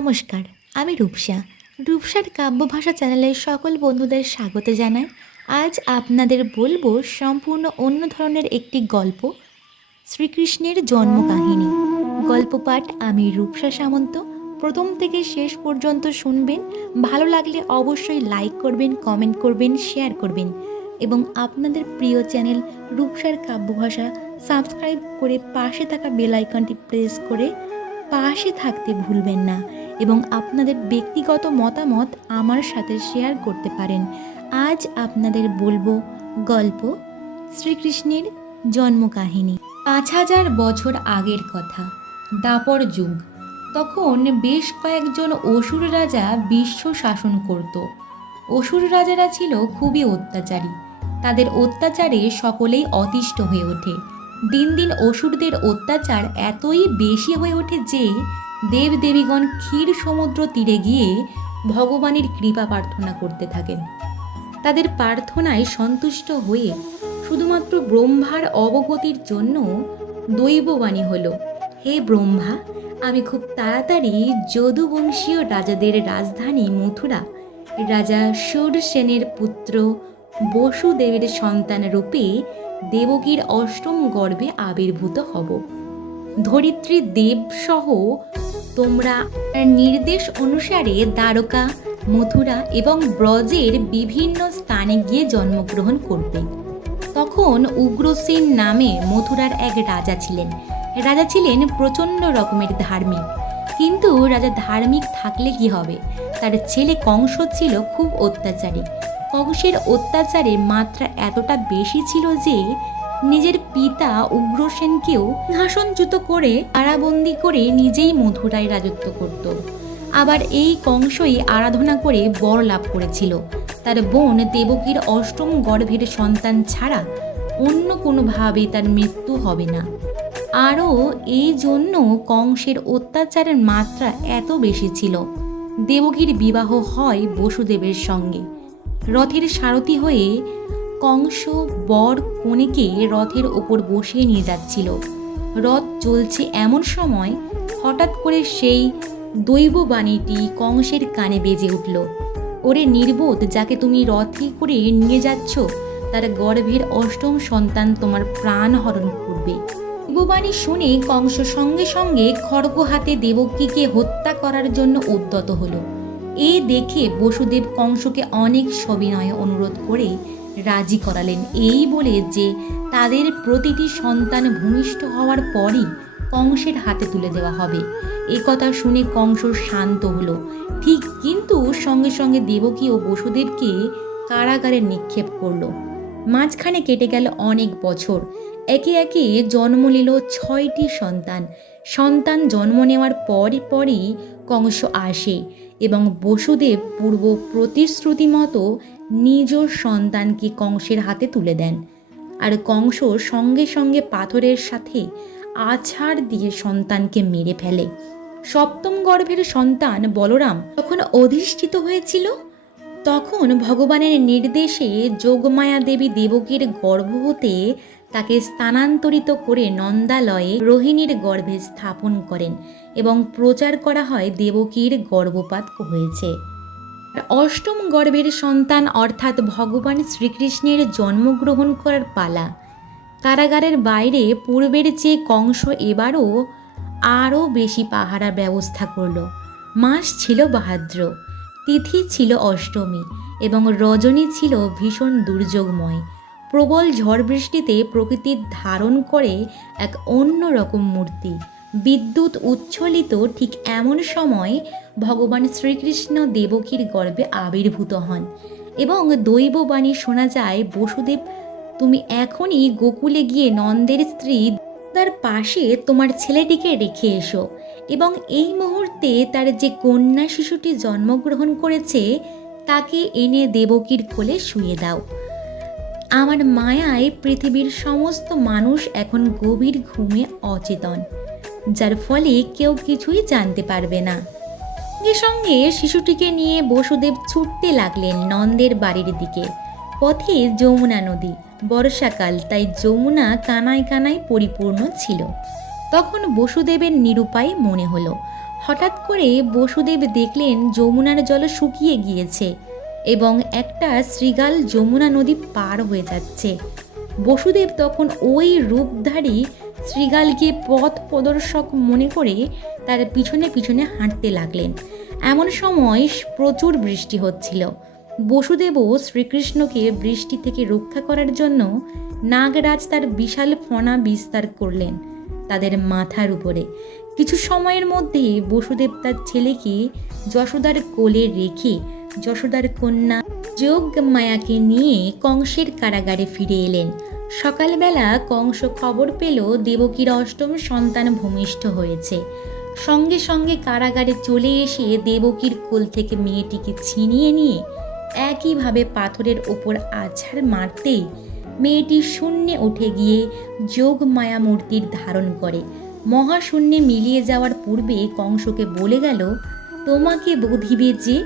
নমস্কার, আমি রূপসা। রূপসার কাব্যভাষা চ্যানেলের সকল বন্ধুদের স্বাগত জানাই। আজ আপনাদের বলব সম্পূর্ণ অন্য ধরনের একটি গল্প, শ্রীকৃষ্ণের জন্মকাহিনী। গল্প পাঠ আমি রূপসা সামন্ত। প্রথম থেকে শেষ পর্যন্ত শুনবেন। ভালো লাগলে অবশ্যই লাইক করবেন, কমেন্ট করবেন, শেয়ার করবেন। এবং আপনাদের প্রিয় চ্যানেল রূপসার কাব্যভাষা সাবস্ক্রাইব করে পাশে থাকা বেল আইকনটি প্রেস করে পাশে থাকতে ভুলবেন না। এবং আপনাদের ব্যক্তিগত মতামত আমার সাথে শেয়ার করতে পারেন। আজ আপনাদের বলব গল্প শ্রীকৃষ্ণের জন্মকাহিনী। পাঁচ হাজার বছর আগের কথা, দাপর যুগ। তখন বেশ কয়েকজন অসুর রাজা বিশ্ব শাসন করত। অসুর রাজারা ছিল খুবই অত্যাচারী। তাদের অত্যাচারে সকলেই অতিষ্ঠ হয়ে ওঠে। দিন দিন অসুরদের অত্যাচার এতই বেশি হয়ে ওঠে যে দেবদেবীগণ ক্ষীর সমুদ্র তীরে গিয়ে ভগবানের কৃপা প্রার্থনা করতে থাকেন। তাদের প্রার্থনায় সন্তুষ্ট হয়ে শুধুমাত্র ব্রহ্মার অবগতির জন্য দৈববাণী হল, হে ব্রহ্মা, আমি খুব তাড়াতাড়ি যদুবংশীয় রাজাদের রাজধানী মথুরা, রাজা সুরসেনের পুত্র বসুদেবের সন্তান রূপে দেবকীর অষ্টম গর্ভে আবির্ভূত হব। ধরিত্রী দেবসহ তোমরা নির্দেশ অনুসারে দ্বারকা, মথুরা এবং ব্রজের বিভিন্ন স্থানে গিয়ে জন্মগ্রহণ করবে। তখন উগ্রসেন নামে মথুরার এক রাজা ছিলেন। রাজা ছিলেন প্রচণ্ড রকমের ধার্মিক। কিন্তু রাজা ধার্মিক থাকলে কি হবে? তার ছেলে কংস ছিল খুব অত্যাচারী। কংসের অত্যাচারে মাত্রা এতটা বেশি ছিল যে নিজের পিতা উগ্রসেনকেও সিংহাসনচ্যুত করে কারাবন্দি করে নিজেই মথুরায় রাজত্ব করত। আবার এই কংসই আরাধনা করে বর লাভ করেছিল। তার বোন দেবকীর অষ্টম গর্ভের সন্তান ছাড়া অন্য কোনোভাবে তার মৃত্যু হবে না। আরও এই জন্য কংসের অত্যাচারের মাত্রা এত বেশি ছিল। দেবকীর বিবাহ হয় বসুদেবের সঙ্গে। রথের সারথি হয়ে কংস বর কনেকে রথের ওপর বসিয়ে নিয়ে যাচ্ছিল। রথ চলছে এমন সময় হঠাৎ করে সেই দৈব বাণীটি কংসের কানে বেজে উঠল। ওরে নির্বোধ, যাকে তুমি রথে করে নিয়ে যাচ্ছ, তার গর্ভের অষ্টম সন্তান তোমার প্রাণ হরণ করবে। দৈববাণী শুনে কংস সঙ্গে সঙ্গে খড়গ হাতে দেবকীকে হত্যা করার জন্য উদ্যত হলো। এ দেখে বসুদেব কংসকে অনেক সবিনয়ে অনুরোধ করে রাজি করালেন। এই বলে যে তাদের প্রতিটি সন্তান ভূমিষ্ঠ হওয়ার পরই কংসের হাতে তুলে দেওয়া হবে। এ কথা শুনে কংস শান্ত হলো। ঠিক কিন্তু সঙ্গে সঙ্গে দেবকী ও বসুদেবকে কারাগারে নিক্ষেপ করল। মাঝখানে কেটে গেল অনেক বছর। একে একে জন্ম নিল ছয়টি সন্তান। সন্তান জন্ম নেওয়ার পরই পরই কংস আসে এবং বসুদেব পূর্ব প্রতিশ্রুতি মতো নিজ সন্তানকে কংসের হাতে তুলে দেন। আর কংস সঙ্গে সঙ্গে পাথরের সাথে আছাড় দিয়ে সন্তানকে মেরে ফেলে। সপ্তম গর্ভের সন্তান বলরাম তখন অধিষ্ঠিত হয়েছিল, তখন ভগবানের নির্দেশে যোগমায়া দেবী দেবকীর গর্ভ হতে তাকে স্থানান্তরিত করে নন্দালয়ে রোহিণীর গর্ভে স্থাপন করেন এবং প্রচার করা হয় দেবকীর গর্ভপাত হয়েছে। অষ্টম গর্ভের সন্তান অর্থাৎ ভগবান শ্রীকৃষ্ণের জন্মগ্রহণ করার পালা। কারাগারের বাইরে পূর্বের চেয়ে কংস এবারও আরও বেশি পাহারার ব্যবস্থা করল। মাস ছিল বাহাদ্র, তিথি ছিল অষ্টমী এবং রজনী ছিল ভীষণ দুর্যোগময়। প্রবল ঝড় বৃষ্টিতে প্রকৃতির ধারণ করে এক অন্য রকম মূর্তি। বিদ্যুৎ উচ্ছ্বলিত ঠিক এমন সময় ভগবান শ্রীকৃষ্ণ দেবকীর গর্ভে আবির্ভূত হন এবং দৈববাণী শোনা যায়, বসুদেব, তুমি এখনই গোকুলে গিয়ে নন্দের স্ত্রী তার পাশে তোমার ছেলেটিকে রেখে এসো। এবং এই মুহূর্তে তার যে কন্যা শিশুটি জন্মগ্রহণ করেছে, তাকে এনে দেবকীর কোলে শুয়ে দাও। আমার মায়ায় পৃথিবীর সমস্ত মানুষ এখন গভীর ঘুমে অচেতন, যার ফলে কেউ কিছুই জানতে পারবে না। সঙ্গে সঙ্গে শিশুটিকে নিয়ে বসুদেব ছুটতে লাগলেন নন্দের বাড়ির দিকে। পথে যমুনা নদী, বর্ষাকাল, তাই যমুনা কানায় কানায় পরিপূর্ণ ছিল। তখন বসুদেবের নিরুপায় মনে হলো। হঠাৎ করে বসুদেব দেখলেন যমুনার জল শুকিয়ে গিয়েছে। এবং একটা শৃগাল যমুনা নদী পার হয়ে যাচ্ছে। বসুদেব তখন ওই রূপধারী শৃগালকে পথ প্রদর্শক মনে করে তার পিছনে পিছনে হাঁটতে লাগলেন। এমন সময় প্রচুর বৃষ্টি হচ্ছিল। বসুদেবও শ্রীকৃষ্ণকে বৃষ্টি থেকে রক্ষা করার জন্য নাগরাজ তার বিশাল ফণা বিস্তার করলেন তাদের মাথার উপরে। কিছু সময়ের মধ্যে বসুদেব তার ছেলেকে যশোদার কোলে রেখে যশোদার কন্যা যোগ মায়াকে নিয়ে কংসের কারাগারে ফিরে এলেন। সকালবেলা কংস খবর পেল দেবকীর অষ্টম সন্তান ভূমিষ্ঠ হয়েছে। সঙ্গে সঙ্গে কারাগারে চলে এসে দেবকীর কোল থেকে মেয়েটিকে ছিনিয়ে নিয়ে একইভাবে পাথরের ওপর আছাড় মারতেই মেয়েটি শূন্যে উঠে গিয়ে যোগ মায়া মূর্তির ধারণ করে। মহাশূন্যে মিলিয়ে যাওয়ার পূর্বে কংসকে বলে গেল, তোমাকে বধিবে যে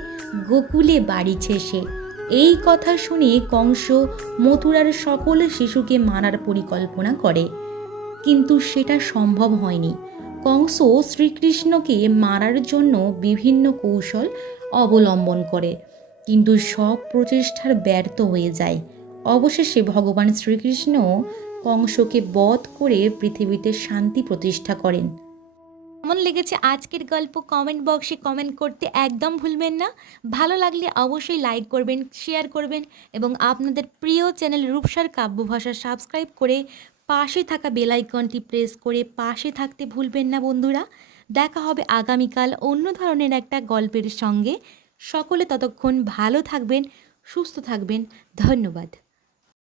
গোকুলে বাড়িছে সে এই কথা শুনে কংস মথুরার সকল শিশুকে মারার পরিকল্পনা করে। কিন্তু সেটা সম্ভব হয়নি। কংস শ্রীকৃষ্ণকে মারার জন্য বিভিন্ন কৌশল অবলম্বন করে। কিন্তু সব প্রচেষ্টার ব্যর্থ হয়ে যায়। অবশেষে ভগবান শ্রীকৃষ্ণ কংসকে বধ করে পৃথিবীতে শান্তি প্রতিষ্ঠা করেন। কেমন লেগেছে আজকের গল্প কমেন্ট বক্সে কমেন্ট করতে একদম ভুলবেন না। ভালো লাগলে অবশ্যই লাইক করবেন শেয়ার করবেন এবং আপনাদের প্রিয় চ্যানেল রূপসার কাব্যভাষা সাবস্ক্রাইব করে পাশে থাকা বেল আইকনটি প্রেস করে পাশে থাকতে ভুলবেন না বন্ধুরা। দেখা হবে আগামীকাল অন্য ধরনের একটা গল্পের সঙ্গে। সকলে ততক্ষণ ভালো থাকবেন, সুস্থ থাকবেন। ধন্যবাদ।